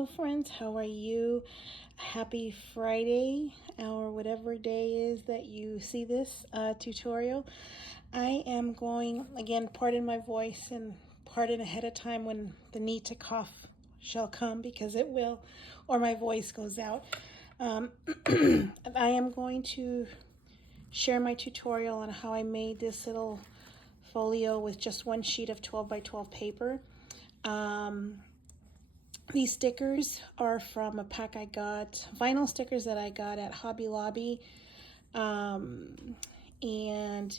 Hello friends, how are you? Happy Friday, or whatever day is that you see this tutorial. I am going, again, pardon my voice and pardon ahead of time when the need to cough shall come, because it will, or my voice goes out. I am going to share my tutorial on how I made this little folio with just one sheet of 12 by 12 paper. These stickers are from a pack I got, vinyl stickers that I got at Hobby Lobby. And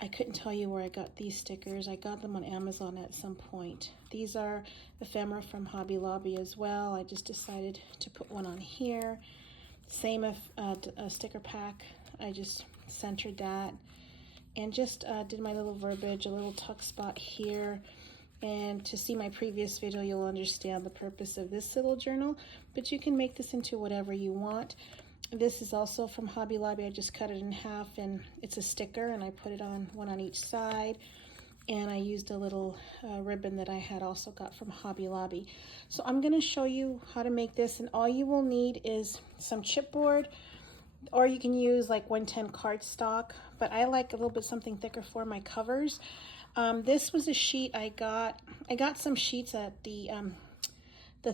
I couldn't tell you where I got these stickers. I got them on Amazon at some point. These are ephemera from Hobby Lobby as well. I just decided to put one on here. Same a sticker pack. I just centered that and just did my little verbiage, a little tuck spot here. And to see my previous video, you'll understand the purpose of this little journal, but you can make this into whatever you want. This is also from Hobby Lobby. I just cut it in half and it's a sticker, and I put it on one on each side. And I used a little ribbon that I had also got from Hobby Lobby. So I'm gonna show you how to make this, and all you will need is some chipboard, or you can use like 110 cardstock, but I like a little bit something thicker for my covers. This was a sheet I got some sheets at the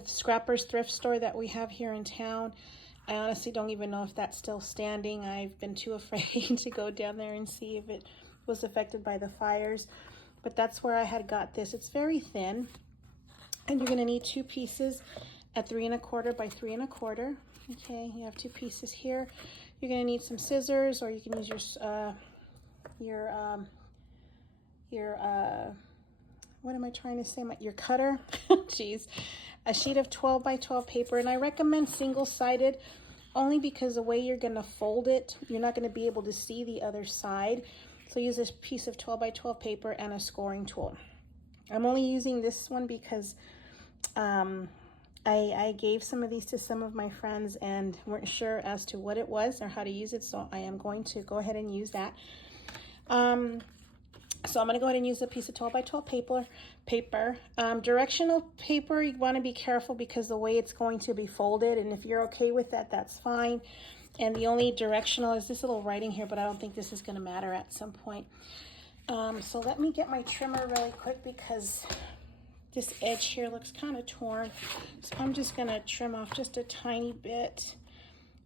Scrappers thrift store that we have here in town. I honestly don't even know if that's still standing. I've been too afraid to go down there and see if it was affected by the fires, but that's where I had got this. It's very thin, and you're gonna need two pieces at 3 1/4 by 3 1/4. Okay, you have two pieces here. You're gonna need some scissors, or you can use what am I trying to say? Your cutter. Jeez. A sheet of 12 by 12 paper, and I recommend single-sided only because the way you're gonna fold it, you're not gonna be able to see the other side. So use this piece of 12 by 12 paper and a scoring tool. I'm only using this one because I gave some of these to some of my friends and weren't sure as to what it was or how to use it, so I am going to go ahead and use that. So I'm going to go ahead and use a piece of 12 by 12 paper. Directional paper, you want to be careful because the way it's going to be folded, and if you're okay with that, that's fine. And the only directional is this little writing here, but I don't think this is going to matter at some point. So let me get my trimmer really quick because this edge here looks kind of torn. So I'm just going to trim off just a tiny bit,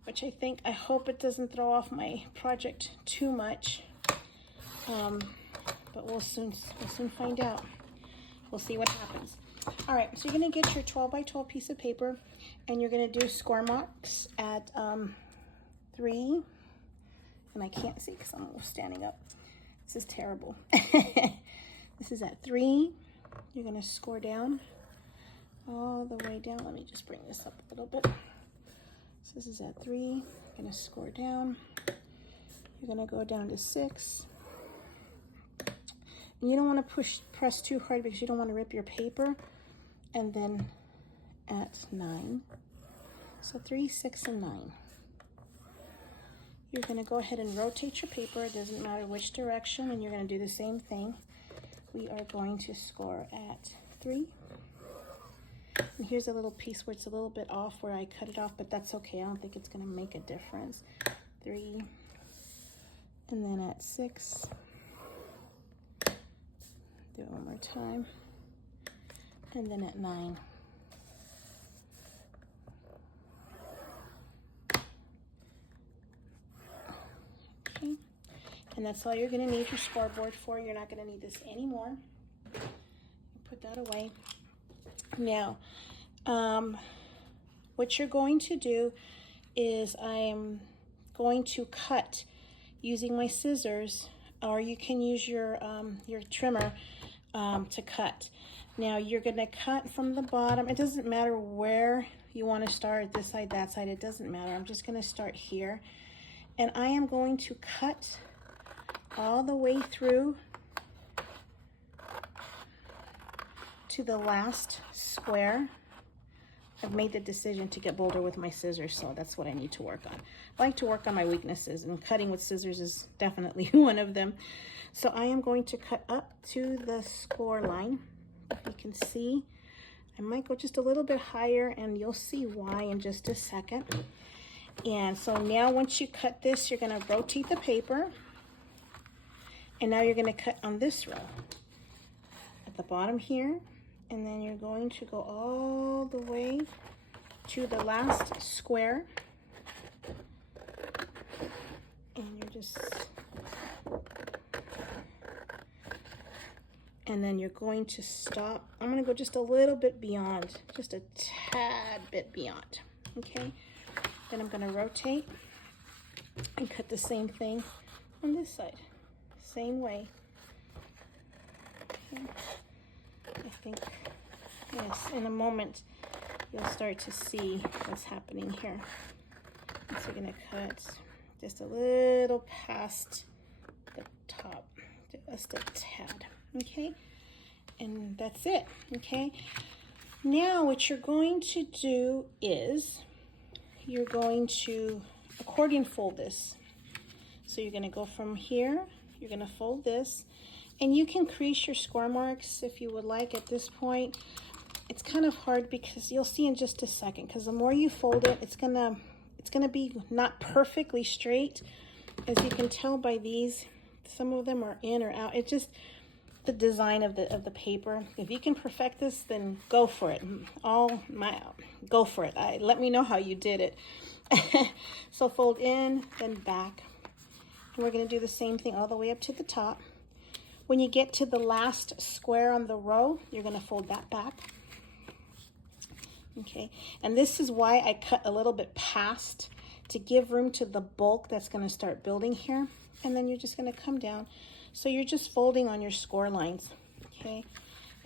which I hope it doesn't throw off my project too much. But we'll soon find out. We'll see what happens. All right, so you're gonna get your 12 by 12 piece of paper, and you're gonna do score marks at 3, and I can't see because I'm standing up. This is terrible. This is at 3. You're gonna score down all the way down. Let me just bring this up a little bit. So this is at 3. You're gonna score down. You're gonna go down to 6. And you don't want to press too hard because you don't want to rip your paper. And then at 9. So 3, 6, and 9. You're going to go ahead and rotate your paper. It doesn't matter which direction, and you're going to do the same thing. We are going to score at 3. And here's a little piece where it's a little bit off where I cut it off, but that's okay. I don't think it's going to make a difference. 3. And then at 6. Do it one more time. And then at 9. Okay. And that's all you're going to need your scoreboard for. You're not going to need this anymore. Put that away. Now, what you're going to do is I'm going to cut using my scissors, or you can use your trimmer to cut. Now you're going to cut from the bottom. It doesn't matter where you want to start, this side, that side, it doesn't matter. I'm just going to start here, and I am going to cut all the way through to the last square. I've made the decision to get bolder with my scissors, so that's what I need to work on. I like to work on my weaknesses, and cutting with scissors is definitely one of them. So I am going to cut up to the score line. If you can see, I might go just a little bit higher, and you'll see why in just a second. And so now once you cut this, you're going to rotate the paper. And now you're going to cut on this row at the bottom here. And then you're going to go all the way to the last square. And you're just... And then you're going to stop. I'm going to go just a little bit beyond, just a tad bit beyond, okay? Then I'm going to rotate and cut the same thing on this side, same way. Okay. I think, yes, in a moment, you'll start to see what's happening here. So we're going to cut just a little past the top, just a tad. Okay, and that's it. Okay, now what you're going to do is you're going to accordion fold this. So you're going to go from here, you're going to fold this, and you can crease your score marks if you would like at this point. It's kind of hard because you'll see in just a second, because the more you fold it, it's gonna be not perfectly straight. As you can tell by these, some of them are in or out. It just the design of the paper. If you can perfect this, then go for it. Go for it. Let me know how you did it. So fold in, then back. And we're going to do the same thing all the way up to the top. When you get to the last square on the row, you're going to fold that back. Okay, and this is why I cut a little bit past, to give room to the bulk that's going to start building here. And then you're just going to come down. So you're just folding on your score lines, okay?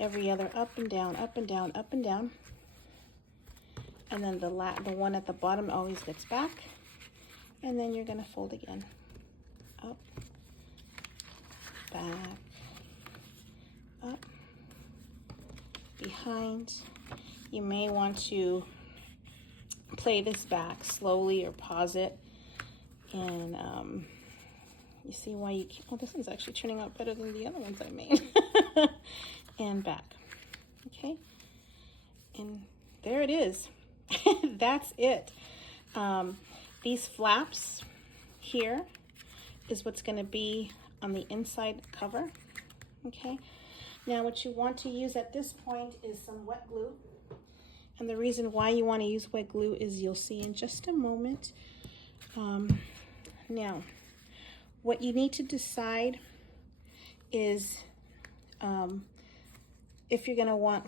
Every other up and down, up and down, up and down. And then the one at the bottom always gets back. And then you're going to fold again. Up, back, up, behind. You may want to play this back slowly or pause it. And you see why you can't, oh, this one's actually turning out better than the other ones I made. And back, okay? And there it is. That's it. These flaps here is what's gonna be on the inside cover, okay? Now what you want to use at this point is some wet glue. And the reason why you wanna use wet glue is you'll see in just a moment. Now, what you need to decide is if you're going to want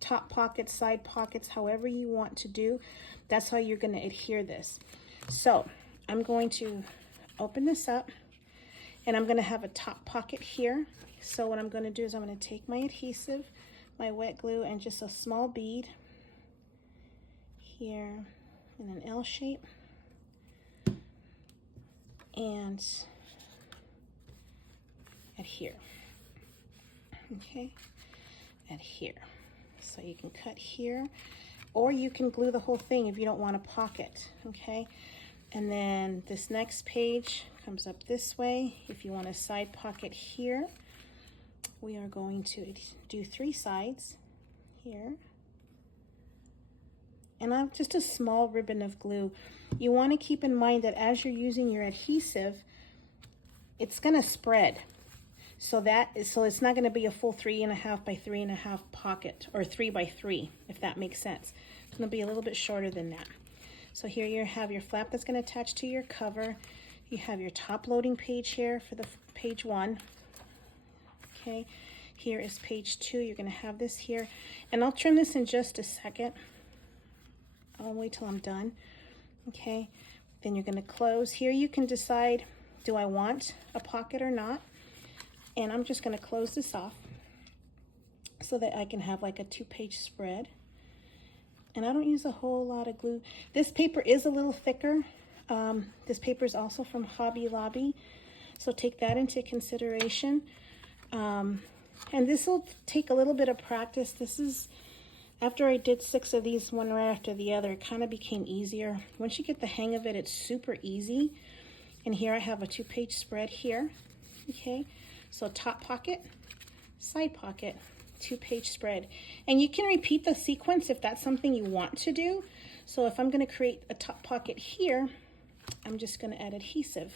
top pockets, side pockets, however you want to do, that's how you're going to adhere this. So I'm going to open this up, and I'm going to have a top pocket here. So what I'm going to do is I'm going to take my adhesive, my wet glue, and just a small bead here in an L shape. And adhere. Okay, adhere. So you can cut here, or you can glue the whole thing if you don't want a pocket. Okay, and then this next page comes up this way. If you want a side pocket here, we are going to do 3 sides here. And I have just a small ribbon of glue. You want to keep in mind that as you're using your adhesive, it's going to spread. So it's not going to be a full 3.5 by 3.5 pocket, or 3 by 3, if that makes sense. It's going to be a little bit shorter than that. So here you have your flap that's going to attach to your cover. You have your top loading page here for the page 1. Okay, here is page 2. You're going to have this here. And I'll trim this in just a second. I'll wait till I'm done. Okay, then you're going to close. Here you can decide, do I want a pocket or not? And I'm just going to close this off so that I can have like a 2-page spread. And I don't use a whole lot of glue. This paper is a little thicker. This paper is also from Hobby Lobby, so take that into consideration. And this will take a little bit of practice. This is, after I did 6 of these, one right after the other, it kind of became easier. Once you get the hang of it, it's super easy. And here I have a 2-page spread here. Okay, so top pocket, side pocket, 2-page spread. And you can repeat the sequence if that's something you want to do. So if I'm going to create a top pocket here, I'm just going to add adhesive.